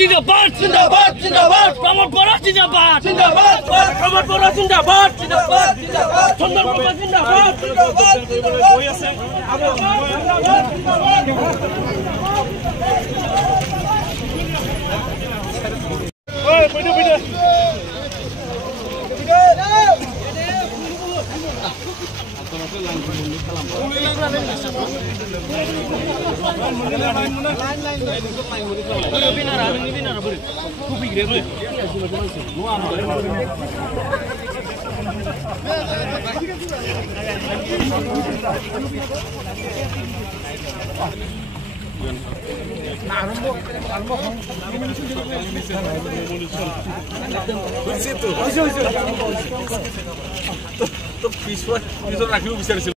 জিন্দাবাদ জিন্দাবাদ জিন্দাবাদ কমর পড়া জিন্দাবাদ জিন্দাবাদ কমর পড়া জিন্দাবাদ জিন্দাবাদ জিন্দাবাদ সুন্দর বাবা জিন্দাবাদ জিন্দাবাদ জিন্দাবাদ হই আছে ওই বিদু বিদু তো পিছৰ ৰাখিব বিচাৰিছিল